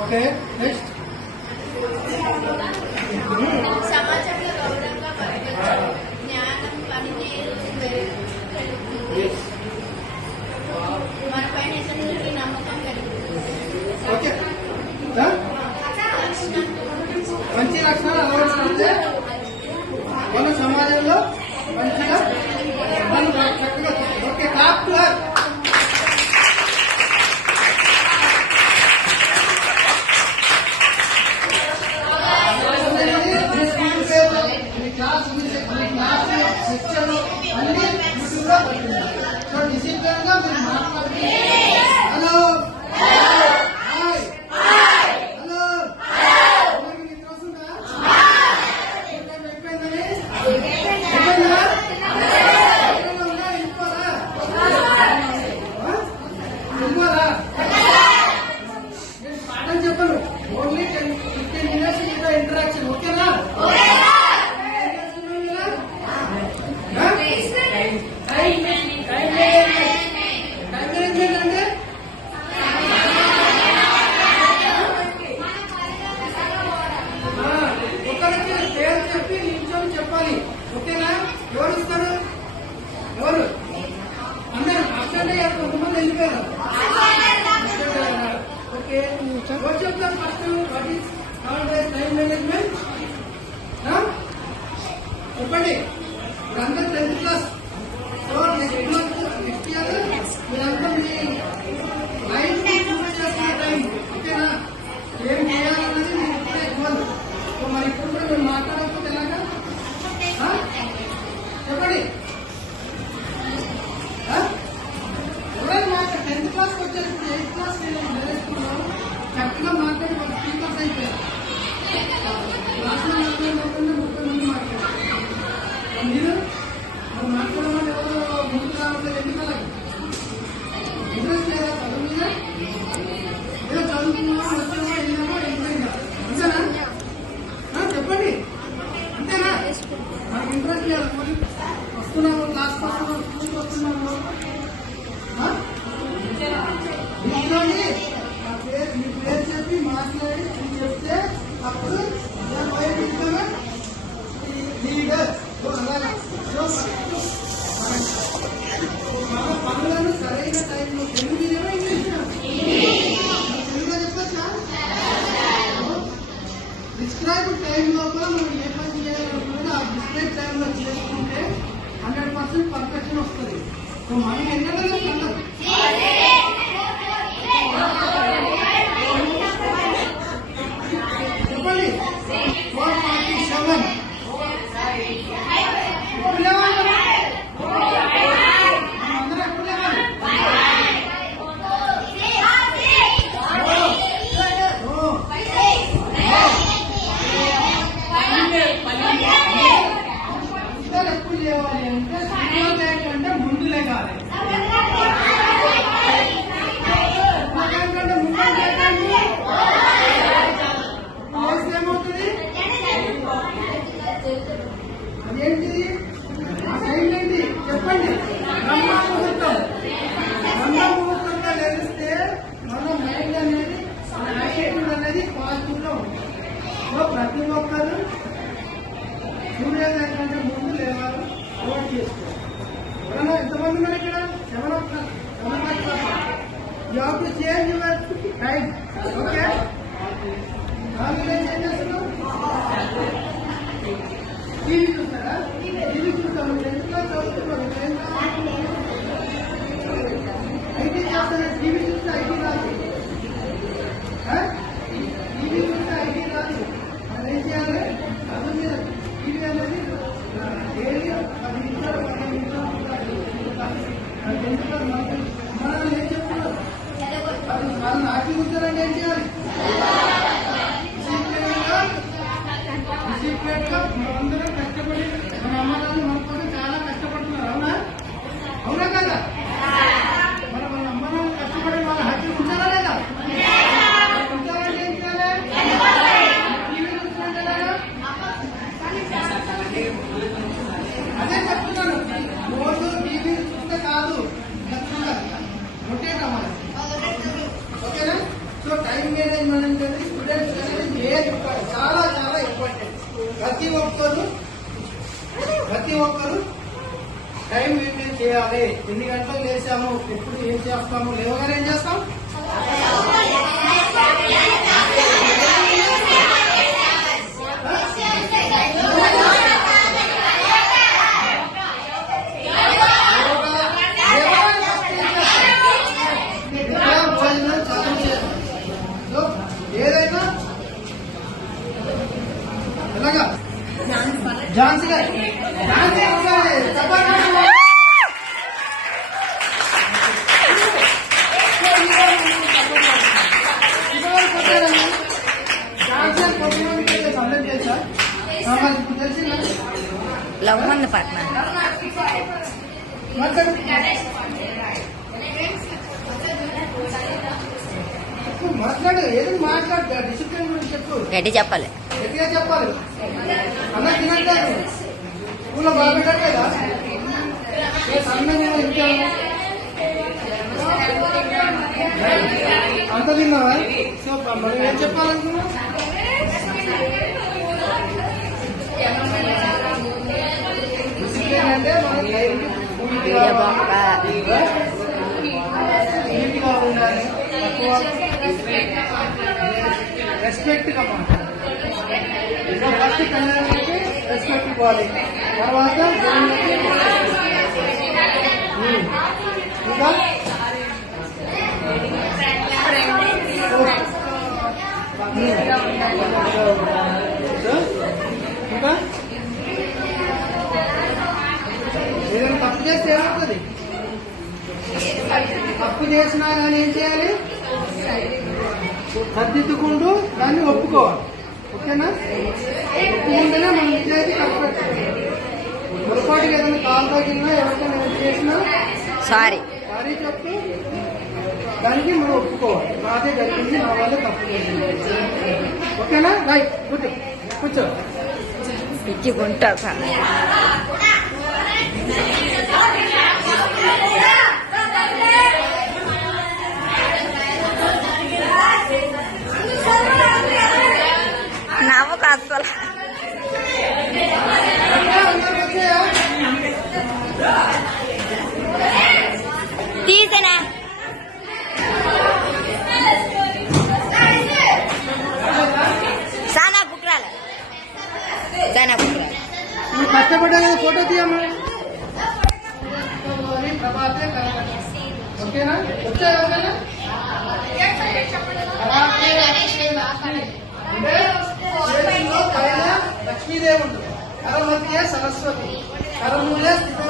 Okay next సమాజంలో గౌరవంగా బతకచ్చు. జ్ఞానం, పనితీరు మన పైన ఇతరులకి నమ్మకం కలుగుతుంది. ఓకే మంచి లక్షణాలు అలవర్చుకుంటే మన సమాజంలో మంచిగా చక్కగా. Okay clap to her. చెప్పను ఓన్లీ 15 minutes ఇంటరాక్షన్. ఓకేనా? ఒకరికి పేరు చెప్పి నిల్చొని చెప్పాలి. ఓకేనా? ఎవరు ఇస్తారు? ఎవరు? అందరూ అక్కడే కొంతమంది వెళ్ళిపోయారు. ఓకే what చెప్తాం first? What is called by time management? చెప్పండి. మీరందరూ 10th class. So next year మీరంతా మీ లైఫ్ చేస్తున్న టైం. ఓకేనా? ఏం చేయాలన్నది మీరు ఇప్పుడే ఇవ్వాలి. సో మరి ఇప్పుడు కూడా మీరు మాట్లాడకపోతే ఎలాగా? చెప్పండి. ఎవరైనా మాట 10th క్లాస్కి వచ్చారు. ఇప్పుడు 8th క్లాస్ నేర్చుకున్నాం. చక్కగా మాట్లాడి వాళ్ళు స్పీకర్స్ అయిపోయారు. క్లాస్లో 30 మంది మాట్లాడారు. మీరు మాట్లాడమని ఎవరు ముందు రావట్లేదు. ఎందుకు అలాగే? ఇంట్రెస్ట్ లేదా చదువు మీద? ఏదో చదువుకున్నామా, వచ్చామా, వెళ్ళామా, వెళ్ళిపోయిందా? అంతేనా? చెప్పండి. అంతేనా? నాకు ఇంట్రెస్ట్ లేదా? వస్తున్నాము, క్లాస్కి వస్తున్నాము, స్కూల్కి వస్తున్నాము. మీ పేరు చెప్పి మాట్లాడి చెప్తే అప్పుడు లీడర్. మన పనులను సరైన టైంలో తెలుగులో తెలుగుగా చెప్పచ్చా? డిస్క్రైబ్ టైం లోపల మనం ఏ పని చేయాలనుకుంటే ఆ డిస్క్రైబ్ టైంలో చేసుకుంటే 100% పర్ఫెక్షన్ వస్తుంది. సో మనం ఎన్నడూ ఉండదు. చెప్పండి. 447 ఎప్పుడు లేవాలి అంటే ముందు లేగాలి. ఏమవుతుంది? అదేంటిది? ఆ టైం ఏంటి చెప్పండి. బ్రహ్మముహూర్తం. బ్రహ్మముహూర్తంగా లేస్తే మన మైండ్ అనేది యాటిట్యూడ్ అనేది పాజిటివ్ గా ఉంటుంది. సో ప్రతి ఒక్కరు సూర్యోదయం కంటే ముందు లేవాలి. అలవాటు చేసుకోవాలి. ఎవరైనా ఎంతమంది ఉన్నారు ఇక్కడ? 7 o'clock. You have to change your time. Okay? ఏం చేస్తున్నావు? టీవీ చూస్తారా? టీవీ చూస్తాను. ఎందుకు చదువుతున్నాను? ఐటీ చేస్తాను. టీవీ చూస్తే ఐటీ రాదు. టీవీ చూస్తే ఐటీ రాదు. అది ఏం చేయాలి? అది టీవీ అనేది డైలీ 10 నిమిషాలు 15 నిమిషాలు మనం ఏం చెప్తున్నారు? వాళ్ళని ఆకి కూర్చోరండి. ఏం చేయాలి? డిసిప్లిన్ గా మనందరం కష్టపడి మన అమ్మగారు మన కోసం చాలా కష్టపడుతున్నారు. అవునా? అవునా కదా? మన అమ్మగారు కష్టపడి వాళ్ళ హక్కు ఉంటారా లేదా? ఉంటారంటే ఏం చేయాలి? టీవీ చూస్తున్నట్టు అదే చెప్తున్నాను. రోజు టీవీ చూస్తే కాదు, రొటేట్ అవ్వాలి. ఓకేనా? సో టైం టైం మేనేజ్మెంట్ అనేది స్టూడెంట్స్ అనేది చాలా చాలా ఇంపార్టెంట్. ప్రతి ఒక్కరు టైం మెయింటైన్ చేయాలి. ఎన్ని గంటలు లేచాము, ఎప్పుడు ఏం చేస్తాము, లేవగానే ఏం చేస్తాం, భోజనం చదువు చేయాలి. సో ఏదైనా ఎలాగా ఝాన్సీ గారు తెలిసిందా లవ్ మంది పట్న మాట్లాడు, ఏదో మాట్లాడు, డిసిప్లిన్ గురించి చెప్పు, గట్టి చెప్పాలి, గట్టిగా చెప్పాలి. అన్న తినట్లేదు, స్కూల్లో బాగా పెట్టట్లేదా, అన్నం ఇంకా అంత తిన్నావా? సో మనం ఏం చెప్పాలనుకున్నా, డిసిప్లిన్ అంటే మనం నీట్గా ఉండాలి, రెస్పెక్ట్ గా మాట్లాడాలి. ఫస్ట్ కళ్యాణానికి రెస్పెక్ట్ ఇవ్వాలి, తర్వాత ఇంకా ఇంకా ఏదైనా తప్పు చేస్తే ఏమవుతుంది, తప్పు చేసినా కానీ ఏం చేయాలి, సర్దిద్దుకుంటూ దాన్ని ఒప్పుకోవాలి. ఓకేనా? ఒప్పుకుంటేనే మనం నిజాయితీ కష్టపెట్టాలి. పొరపాటుగా ఏదైనా కాలు తగిలినా ఎవరికైనా ఏం చేసినా సారీ చెప్తూ దానికి మనం ఒప్పుకోవాలి. నాదే జరిగింది, నా వల్ల తప్పు చేసింది. ఓకేనా? రైట్, కూర్చో కూర్చో. పిచ్చుకుంటా నవ్వుకు అసలు తీసేనా సానా బుక్రాల నువ్వు కష్టపడ్డా ఫోటో తీయమ్మా. ఓకేనా? వచ్చాయి ఓకేనా? లక్ష్మీదేవి ఉంటుంది, కరమతియే సరస్వతి, కరములే స్థితి